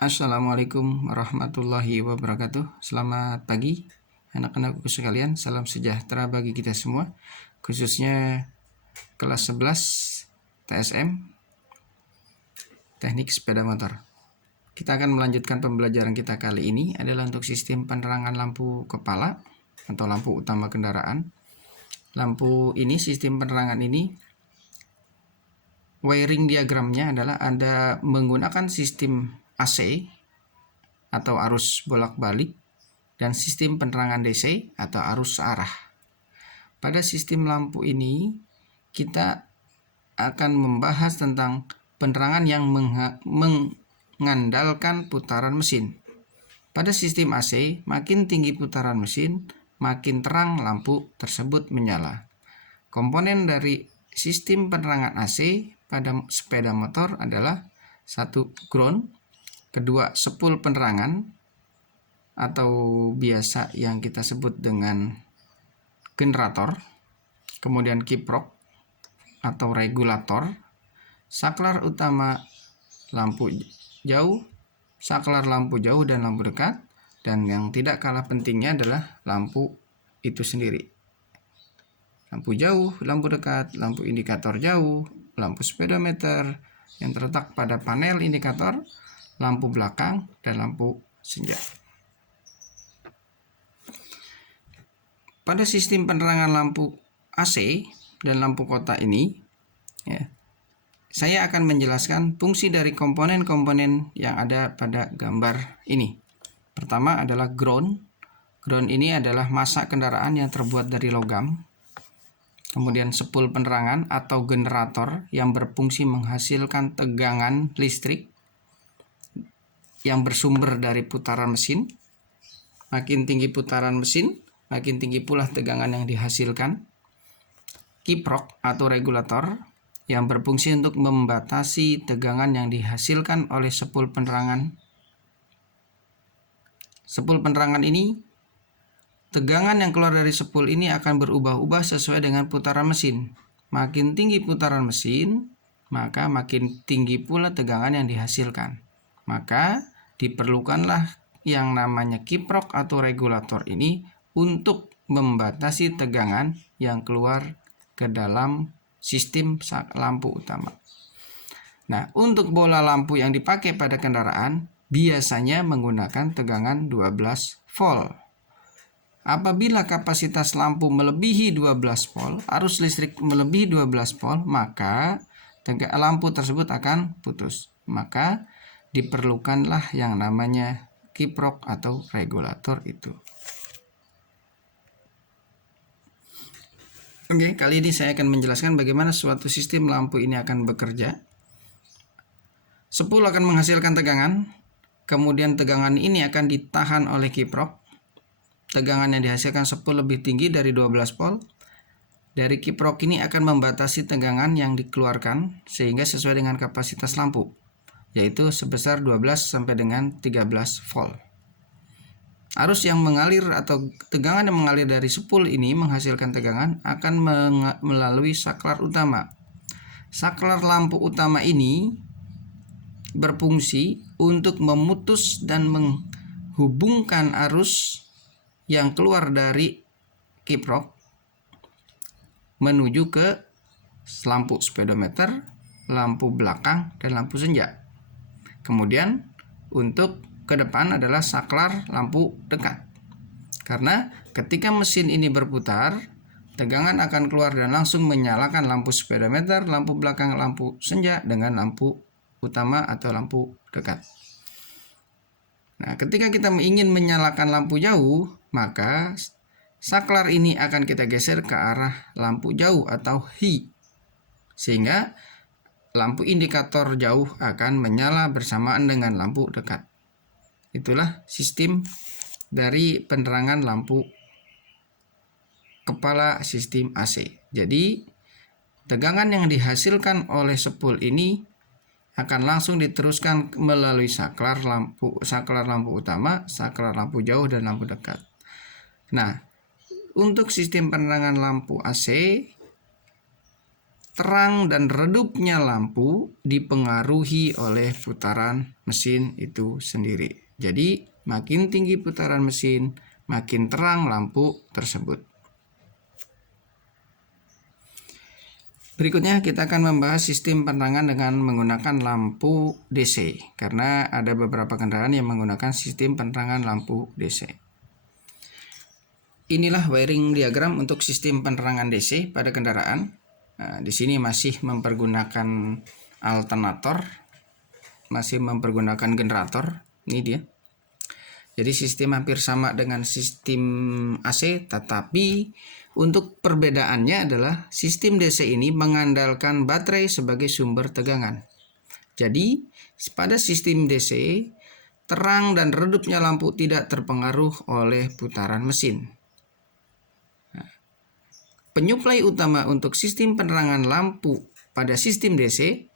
Assalamualaikum warahmatullahi wabarakatuh. Selamat pagi anak-anakku sekalian. Salam sejahtera bagi kita semua, khususnya kelas 11 TSM Teknik Sepeda Motor. Kita akan melanjutkan pembelajaran kita kali ini adalah untuk sistem penerangan lampu kepala atau lampu utama kendaraan. Lampu ini, sistem penerangan ini, wiring diagramnya adalah ada menggunakan sistem AC atau arus bolak-balik dan sistem penerangan DC atau arus searah. Pada sistem lampu ini kita akan membahas tentang penerangan yang mengandalkan putaran mesin. Pada sistem AC, makin tinggi putaran mesin, makin terang lampu tersebut menyala. Komponen dari sistem penerangan AC pada sepeda motor adalah satu, ground, kedua, sepul penerangan atau biasa yang kita sebut dengan generator, kemudian kiprok atau regulator, saklar utama lampu jauh, saklar lampu jauh dan lampu dekat, dan yang tidak kalah pentingnya adalah lampu itu sendiri. Lampu jauh, lampu dekat, lampu indikator jauh, lampu speedometer yang terletak pada panel indikator, lampu belakang, dan lampu senja. Pada sistem penerangan lampu AC dan lampu kota ini, saya akan menjelaskan fungsi dari komponen-komponen yang ada pada gambar ini. Pertama adalah ground. Ground ini adalah massa kendaraan yang terbuat dari logam. Kemudian sepul penerangan atau generator yang berfungsi menghasilkan tegangan listrik yang bersumber dari putaran mesin. Makin tinggi putaran mesin, makin tinggi pula tegangan yang dihasilkan. Kiprok atau regulator yang berfungsi untuk membatasi tegangan yang dihasilkan oleh sepul penerangan. Sepul penerangan ini, tegangan yang keluar dari sepul ini akan berubah-ubah sesuai dengan putaran mesin. Makin tinggi putaran mesin, maka makin tinggi pula tegangan yang dihasilkan. Maka diperlukanlah yang namanya kiprok atau regulator ini untuk membatasi tegangan yang keluar ke dalam sistem lampu utama. Nah, untuk bola lampu yang dipakai pada kendaraan biasanya menggunakan tegangan 12 volt. Apabila kapasitas lampu melebihi 12 volt, arus listrik melebihi 12 volt, maka lampu tersebut akan putus. Maka diperlukanlah yang namanya kiprok atau regulator itu. Oke, kali ini saya akan menjelaskan bagaimana suatu sistem lampu ini akan bekerja. Sepul akan menghasilkan tegangan, kemudian tegangan ini akan ditahan oleh kiprok. Tegangan yang dihasilkan sepul lebih tinggi dari 12 volt. Dari kiprok ini akan membatasi tegangan yang dikeluarkan sehingga sesuai dengan kapasitas lampu, yaitu sebesar 12 sampai dengan 13 volt. Arus yang mengalir atau tegangan yang mengalir dari sepul ini menghasilkan tegangan akan melalui saklar utama. Saklar lampu utama ini berfungsi untuk memutus dan menghubungkan arus yang keluar dari kiprok menuju ke lampu speedometer, lampu belakang, dan lampu senja. Kemudian untuk ke depan adalah saklar lampu dekat. Karena ketika mesin ini berputar, tegangan akan keluar dan langsung menyalakan lampu speedometer, lampu belakang, lampu senja dengan lampu utama atau lampu dekat. Nah, ketika kita ingin menyalakan lampu jauh, maka saklar ini akan kita geser ke arah lampu jauh atau high, sehingga lampu indikator jauh akan menyala bersamaan dengan lampu dekat. Itulah sistem dari penerangan lampu kepala sistem AC. Jadi, tegangan yang dihasilkan oleh sepul ini akan langsung diteruskan melalui saklar lampu utama, saklar lampu jauh, dan lampu dekat. Nah, untuk sistem penerangan lampu AC terang dan redupnya lampu dipengaruhi oleh putaran mesin itu sendiri. Jadi makin tinggi putaran mesin, makin terang lampu tersebut. Berikutnya kita akan membahas sistem penerangan dengan menggunakan lampu DC, karena ada beberapa kendaraan yang menggunakan sistem penerangan lampu DC. Inilah wiring diagram untuk sistem penerangan DC pada kendaraan. Nah, di sini masih mempergunakan alternator, masih mempergunakan generator. Ini dia. Jadi sistem hampir sama dengan sistem AC, tetapi untuk perbedaannya adalah sistem DC ini mengandalkan baterai sebagai sumber tegangan. Jadi pada sistem DC, terang dan redupnya lampu tidak terpengaruh oleh putaran mesin. Penyuplai utama untuk sistem penerangan lampu pada sistem DC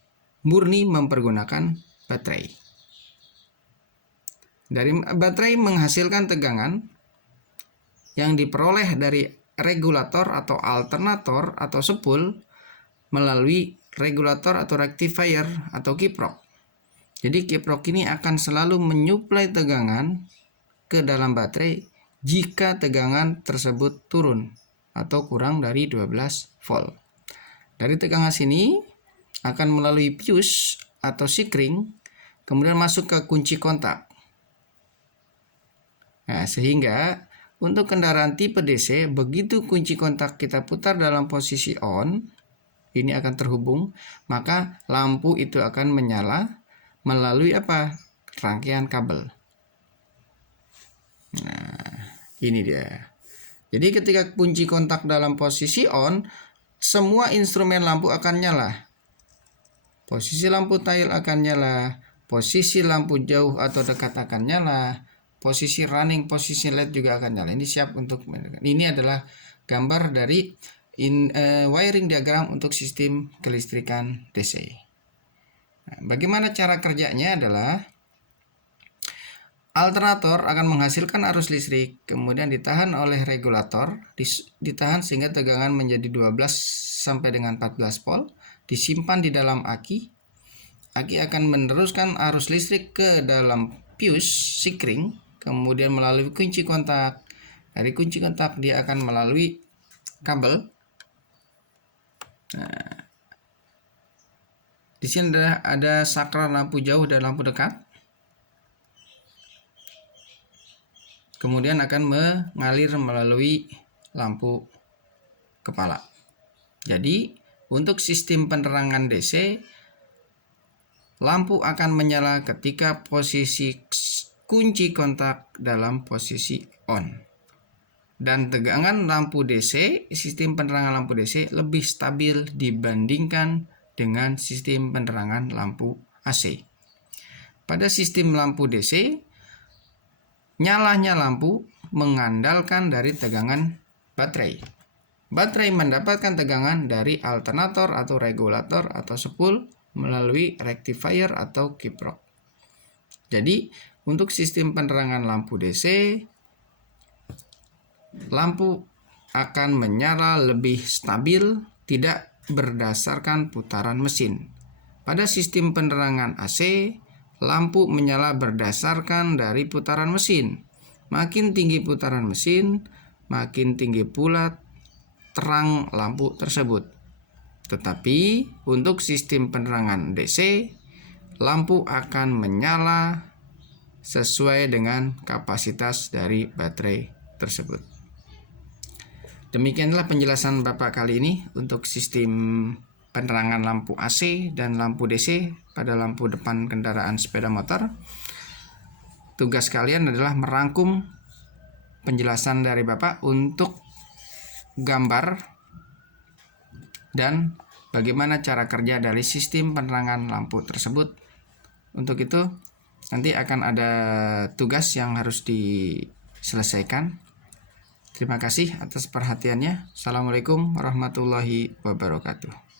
murni mempergunakan baterai. Dari baterai menghasilkan tegangan yang diperoleh dari regulator atau alternator atau sepul melalui regulator atau rectifier atau kiprok. Jadi kiprok ini akan selalu menyuplai tegangan ke dalam baterai jika tegangan tersebut turun atau kurang dari 12 volt. Dari tegangan sini akan melalui fuse atau sikring, kemudian masuk ke kunci kontak. Nah, sehingga untuk kendaraan tipe DC, begitu kunci kontak kita putar dalam posisi on, ini akan terhubung, maka lampu itu akan menyala melalui apa? Rangkaian kabel. Nah, ini dia. Jadi ketika kunci kontak dalam posisi on, semua instrumen lampu akan nyala. Posisi lampu tail akan nyala, posisi lampu jauh atau dekat akan nyala, posisi running, posisi LED juga akan nyala. Ini siap untuk, ini adalah gambar dari wiring diagram untuk sistem kelistrikan DC. Nah, bagaimana cara kerjanya adalah alternator akan menghasilkan arus listrik, kemudian ditahan oleh regulator, ditahan sehingga tegangan menjadi 12 sampai dengan 14 volt, disimpan di dalam aki. Aki akan meneruskan arus listrik ke dalam fuse sikring, kemudian melalui kunci kontak. Dari kunci kontak dia akan melalui kabel. Nah, di sini ada saklar lampu jauh dan lampu dekat. Kemudian akan mengalir melalui lampu kepala. Jadi untuk sistem penerangan DC, lampu akan menyala ketika posisi kunci kontak dalam posisi on. Dan tegangan lampu DC, sistem penerangan lampu DC lebih stabil dibandingkan dengan sistem penerangan lampu AC. Pada sistem lampu DC, nyalanya lampu mengandalkan dari tegangan baterai. Baterai mendapatkan tegangan dari alternator atau regulator atau sepul melalui rectifier atau kiprok. Jadi, untuk sistem penerangan lampu DC, lampu akan menyala lebih stabil, tidak berdasarkan putaran mesin. Pada sistem penerangan AC, lampu menyala berdasarkan dari putaran mesin. Makin tinggi putaran mesin, makin tinggi pula terang lampu tersebut. Tetapi untuk sistem penerangan DC, lampu akan menyala sesuai dengan kapasitas dari baterai tersebut. Demikianlah penjelasan Bapak kali ini untuk sistem penerangan lampu AC dan lampu DC pada lampu depan kendaraan sepeda motor. Tugas kalian adalah merangkum penjelasan dari Bapak untuk gambar dan bagaimana cara kerja dari sistem penerangan lampu tersebut. Untuk itu nanti akan ada tugas yang harus diselesaikan. Terima kasih atas perhatiannya. Assalamualaikum warahmatullahi wabarakatuh.